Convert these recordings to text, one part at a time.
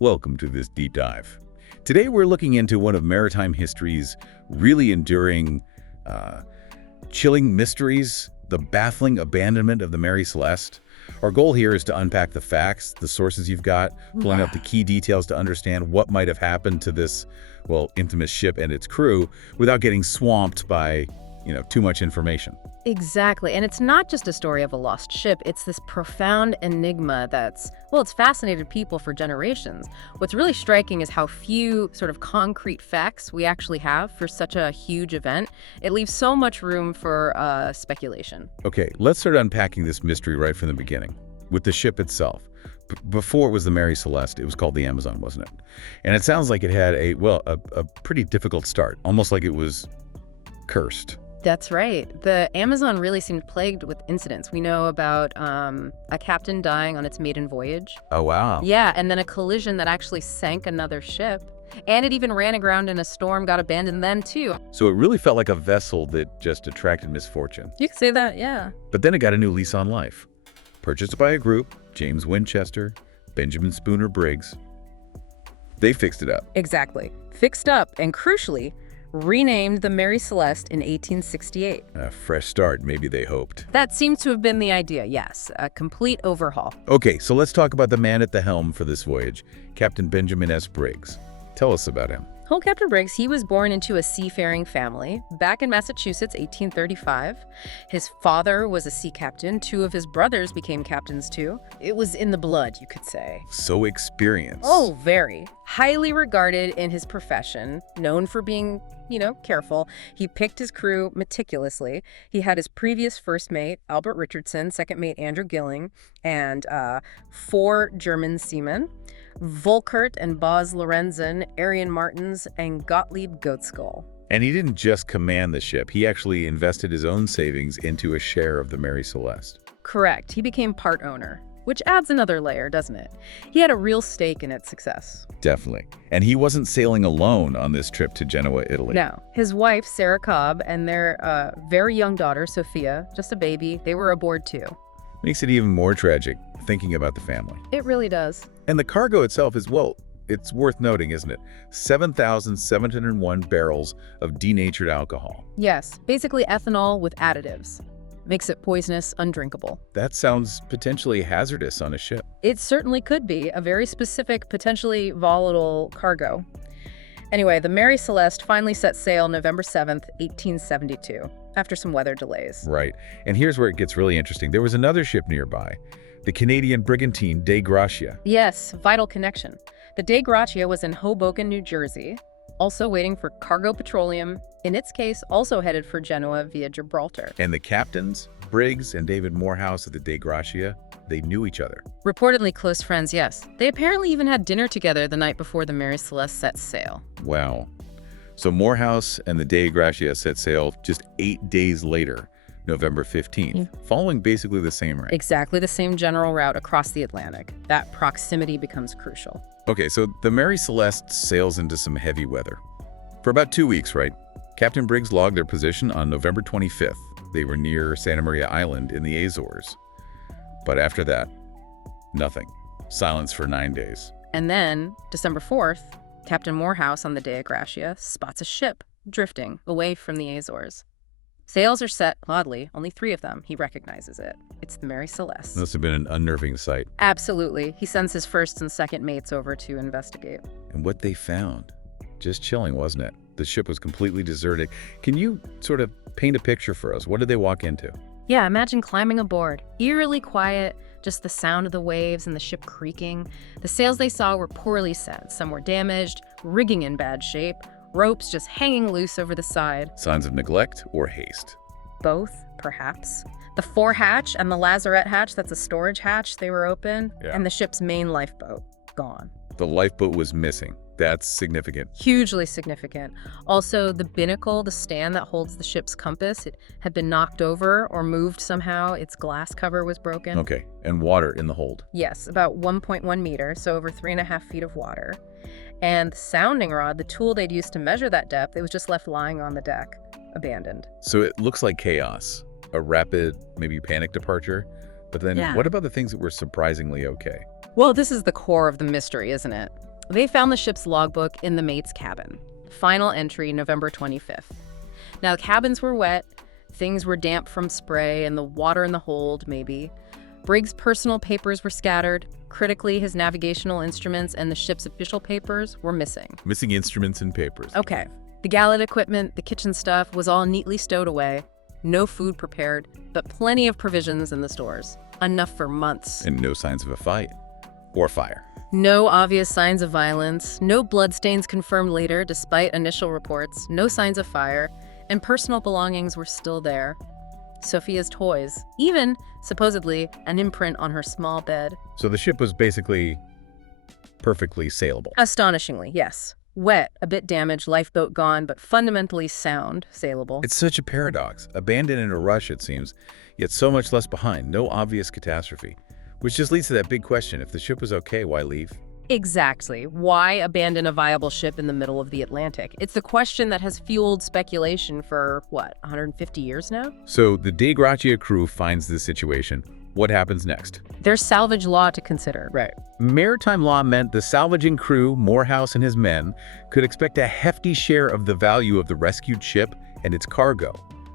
Welcome to this deep dive. Today we're looking into one of maritime history's really enduring, chilling mysteries, the baffling abandonment of the Mary Celeste. Our goal here is to unpack the facts, the sources you've got, pulling up the key details to understand what might have happened to this, well, infamous ship and its crew without getting swamped by, too much information. Exactly. And it's not just a story of a lost ship. It's this profound enigma it's fascinated people for generations. What's really striking is how few sort of concrete facts we actually have for such a huge event. It leaves so much room for speculation. Okay, let's start unpacking this mystery right from the beginning, with the ship itself. Before it was the Mary Celeste, it was called the Amazon, wasn't it? And it sounds like it had a pretty difficult start, almost like it was cursed. That's right. The Amazon really seemed plagued with incidents. We know about a captain dying on its maiden voyage. Oh, wow. Yeah, and then a collision that actually sank another ship. And it even ran aground in a storm, got abandoned then, too. So it really felt like a vessel that just attracted misfortune. You could say that, yeah. But then it got a new lease on life. Purchased by a group, James Winchester, Benjamin Spooner Briggs. They fixed it up. Exactly. Fixed up, and crucially, renamed the Mary Celeste in 1868. A fresh start, maybe they hoped. That seems to have been the idea, yes. A complete overhaul. Okay, so let's talk about the man at the helm for this voyage, Captain Benjamin S. Briggs. Tell us about him. Well, Captain Briggs, he was born into a seafaring family back in Massachusetts, 1835. His father was a sea captain. Two of his brothers became captains, too. It was in the blood, you could say. So experienced. Oh, very. Highly regarded in his profession, known for being, careful. He picked his crew meticulously. He had his previous first mate, Albert Richardson, second mate, Andrew Gilling, and 4 German seamen. Volkert and Boz Lorenzen, Arian Martins, and Gottlieb Goatskull. And he didn't just command the ship. He actually invested his own savings into a share of the Mary Celeste. Correct. He became part owner, which adds another layer, doesn't it? He had a real stake in its success. Definitely. And he wasn't sailing alone on this trip to Genoa, Italy. No. His wife, Sarah Cobb, and their very young daughter, Sophia, just a baby, they were aboard too. Makes it even more tragic thinking about the family. It really does. And the cargo itself is, it's worth noting, isn't it? 7,701 barrels of denatured alcohol. Yes, basically ethanol with additives. Makes it poisonous, undrinkable. That sounds potentially hazardous on a ship. It certainly could be a very specific, potentially volatile cargo. Anyway, the Mary Celeste finally set sail November 7th, 1872, after some weather delays. Right. And here's where it gets really interesting. There was another ship nearby, the Canadian brigantine Dei Gratia. Yes, vital connection. The Dei Gratia was in Hoboken, New Jersey, also waiting for cargo petroleum, in its case also headed for Genoa via Gibraltar. And the captains, Briggs and David Morehouse of the Dei Gratia, they knew each other. Reportedly close friends, yes. They apparently even had dinner together the night before the Mary Celeste set sail. Wow. So Morehouse and the Dei Gratia set sail just 8 days later, November 15th, following basically the same route. Exactly the same general route across the Atlantic. That proximity becomes crucial. Okay, so the Mary Celeste sails into some heavy weather. For about 2 weeks, right? Captain Briggs logged their position on November 25th. They were near Santa Maria Island in the Azores. But after that, nothing. Silence for 9 days. And then, December 4th, Captain Morehouse on the Dei Gratia spots a ship drifting away from the Azores. Sails are set, oddly, only 3 of them. He recognizes it. It's the Mary Celeste. Must have been an unnerving sight. Absolutely. He sends his first and second mates over to investigate. And what they found, just chilling, wasn't it? The ship was completely deserted. Can you sort of paint a picture for us? What did they walk into? Yeah, imagine climbing aboard. Eerily quiet, just the sound of the waves and the ship creaking. The sails they saw were poorly set. Some were damaged, rigging in bad shape, ropes just hanging loose over the side. Signs of neglect or haste? Both, perhaps. The forehatch and the lazarette hatch, that's a storage hatch, they were open. Yeah. And the ship's main lifeboat, gone. The lifeboat was missing. That's significant. Hugely significant. Also, the binnacle, the stand that holds the ship's compass, it had been knocked over or moved somehow. Its glass cover was broken. Okay, and water in the hold. Yes, about 1.1 meters, so over 3.5 feet of water. And the sounding rod, the tool they'd used to measure that depth, it was just left lying on the deck, abandoned. So it looks like chaos, a rapid, maybe panic departure. But then what about the things that were surprisingly okay? Well, this is the core of the mystery, isn't it? They found the ship's logbook in the mate's cabin. Final entry, November 25th. Now, the cabins were wet, things were damp from spray, and the water in the hold, maybe. Briggs' personal papers were scattered. Critically, his navigational instruments and the ship's official papers were missing. Missing instruments and papers. Okay. The galley equipment, the kitchen stuff, was all neatly stowed away. No food prepared, but plenty of provisions in the stores. Enough for months. And no signs of a fight or fire. No obvious signs of violence, no bloodstains confirmed later despite initial reports, no signs of fire, and personal belongings were still there. Sophia's toys, even, supposedly, an imprint on her small bed. So the ship was basically perfectly sailable. Astonishingly, yes. Wet, a bit damaged, lifeboat gone, but fundamentally sound, sailable. It's such a paradox. Abandoned in a rush, it seems, yet so much less behind. No obvious catastrophe. Which just leads to that big question. If the ship was okay, why leave? Exactly. Why abandon a viable ship in the middle of the Atlantic? It's the question that has fueled speculation for, 150 years now? So the De Gracia crew finds this situation. What happens next? There's salvage law to consider. Right. Maritime law meant the salvaging crew, Morehouse and his men, could expect a hefty share of the value of the rescued ship and its cargo.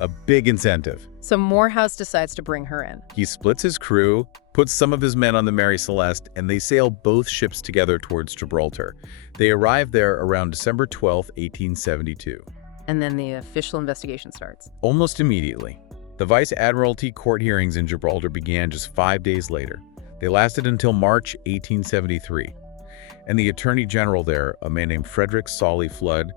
A big incentive. So Morehouse decides to bring her in. He splits his crew, puts some of his men on the Mary Celeste, and they sail both ships together towards Gibraltar. They arrive there around December 12, 1872. And then the official investigation starts. Almost immediately. The Vice Admiralty court hearings in Gibraltar began just 5 days later. They lasted until March 1873. And the Attorney General there, a man named Frederick Solly Flood,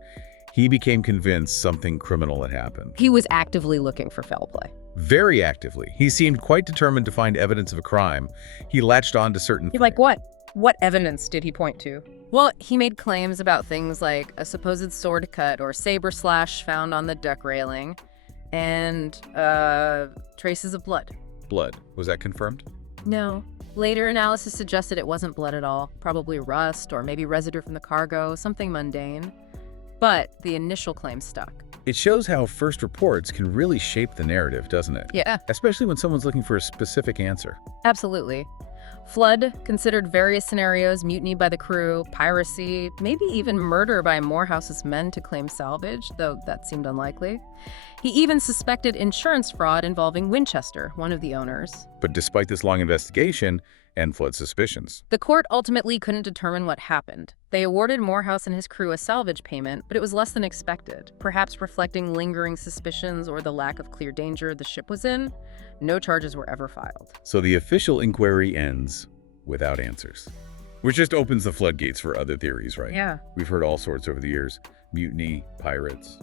he became convinced something criminal had happened. He was actively looking for foul play. Very actively. He seemed quite determined to find evidence of a crime. He latched on to certain things. Like what? What evidence did he point to? Well, he made claims about things like a supposed sword cut or saber slash found on the deck railing, and traces of blood. Blood. Was that confirmed? No. Later analysis suggested it wasn't blood at all. Probably rust or maybe residue from the cargo, something mundane. But the initial claim stuck. It shows how first reports can really shape the narrative, doesn't it? Yeah. Especially when someone's looking for a specific answer. Absolutely. Flood considered various scenarios: mutiny by the crew, piracy, maybe even murder by Morehouse's men to claim salvage, though that seemed unlikely. He even suspected insurance fraud involving Winchester, one of the owners. But despite this long investigation and Flood's suspicions, the court ultimately couldn't determine what happened. They awarded Morehouse and his crew a salvage payment, but it was less than expected, perhaps reflecting lingering suspicions or the lack of clear danger the ship was in. No charges were ever filed. So the official inquiry ends without answers. Which just opens the floodgates for other theories, right? Yeah. We've heard all sorts over the years. Mutiny, pirates,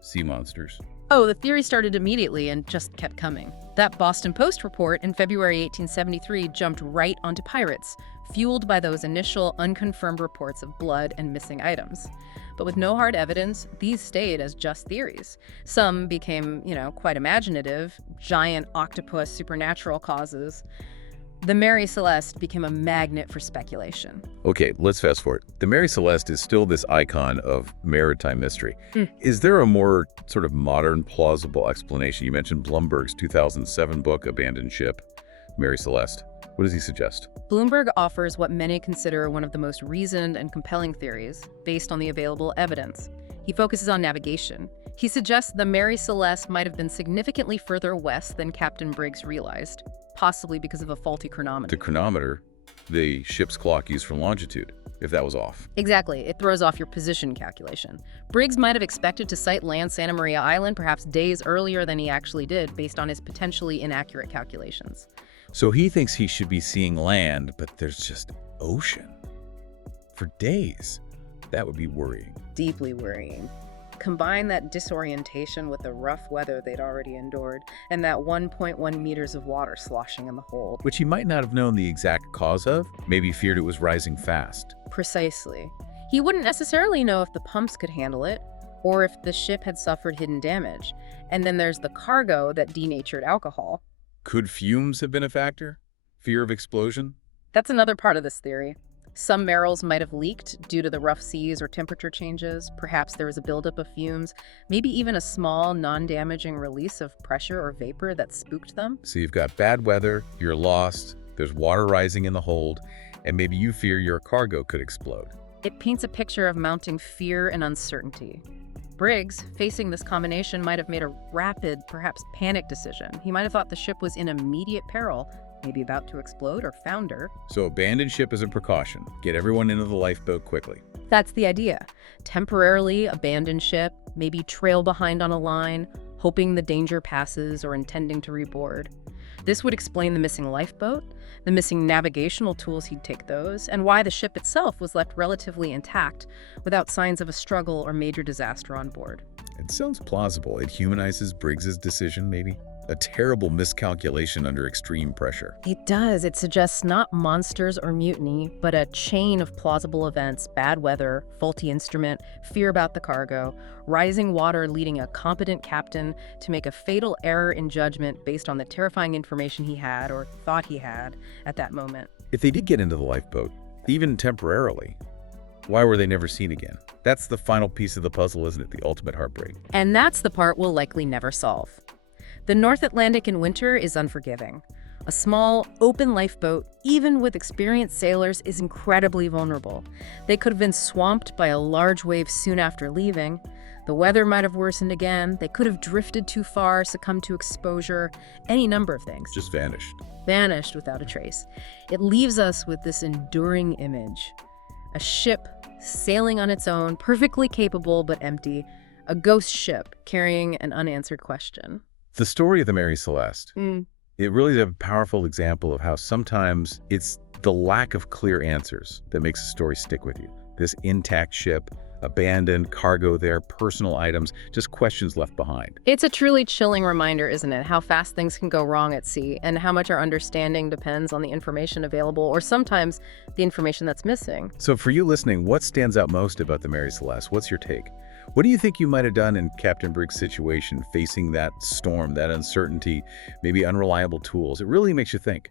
sea monsters. Oh, the theory started immediately and just kept coming. That Boston Post report in February 1873 jumped right onto pirates, fueled by those initial unconfirmed reports of blood and missing items. But with no hard evidence, these stayed as just theories. Some became, quite imaginative, giant octopus supernatural causes. The Mary Celeste became a magnet for speculation. Okay, let's fast forward. The Mary Celeste is still this icon of maritime mystery. Is there a more sort of modern, plausible explanation? You mentioned Blumberg's 2007 book, Abandoned Ship, Mary Celeste. What does he suggest? Bloomberg offers what many consider one of the most reasoned and compelling theories, based on the available evidence. He focuses on navigation. He suggests the Mary Celeste might have been significantly further west than Captain Briggs realized, possibly because of a faulty chronometer. The chronometer, the ship's clock used for longitude, if that was off. Exactly. It throws off your position calculation. Briggs might have expected to sight land Santa Maria Island perhaps days earlier than he actually did, based on his potentially inaccurate calculations. So he thinks he should be seeing land, but there's just ocean. For days. That would be worrying. Deeply worrying. Combine that disorientation with the rough weather they'd already endured, and that 1.1 meters of water sloshing in the hold. Which he might not have known the exact cause of, maybe feared it was rising fast. Precisely. He wouldn't necessarily know if the pumps could handle it, or if the ship had suffered hidden damage. And then there's the cargo that denatured alcohol. Could fumes have been a factor? Fear of explosion? That's another part of this theory. Some barrels might have leaked due to the rough seas or temperature changes. Perhaps there was a buildup of fumes, maybe even a small, non-damaging release of pressure or vapor that spooked them. So you've got bad weather, you're lost, there's water rising in the hold, and maybe you fear your cargo could explode. It paints a picture of mounting fear and uncertainty. Briggs, facing this combination, might have made a rapid, perhaps panic decision. He might have thought the ship was in immediate peril, maybe about to explode or founder. So abandon ship as a precaution. Get everyone into the lifeboat quickly. That's the idea. Temporarily abandon ship, maybe trail behind on a line, hoping the danger passes or intending to reboard. This would explain the missing lifeboat, the missing navigational tools he'd take those, and why the ship itself was left relatively intact without signs of a struggle or major disaster on board. It sounds plausible. It humanizes Briggs's decision, maybe. A terrible miscalculation under extreme pressure. It does. It suggests not monsters or mutiny, but a chain of plausible events: bad weather, faulty instrument, fear about the cargo, rising water leading a competent captain to make a fatal error in judgment based on the terrifying information he had or thought he had at that moment. If they did get into the lifeboat, even temporarily, why were they never seen again? That's the final piece of the puzzle, isn't it? The ultimate heartbreak. And that's the part we'll likely never solve. The North Atlantic in winter is unforgiving. A small, open lifeboat, even with experienced sailors, is incredibly vulnerable. They could have been swamped by a large wave soon after leaving. The weather might have worsened again. They could have drifted too far, succumbed to exposure, any number of things. Just vanished. Vanished without a trace. It leaves us with this enduring image. A ship sailing on its own, perfectly capable but empty. A ghost ship carrying an unanswered question. The story of the Mary Celeste, it really is a powerful example of how sometimes it's the lack of clear answers that makes a story stick with you. This intact ship, abandoned, cargo there, personal items, just questions left behind. It's a truly chilling reminder, isn't it? How fast things can go wrong at sea and how much our understanding depends on the information available or sometimes the information that's missing. So for you listening, what stands out most about the Mary Celeste? What's your take? What do you think you might have done in Captain Briggs' situation, facing that storm, that uncertainty, maybe unreliable tools? It really makes you think.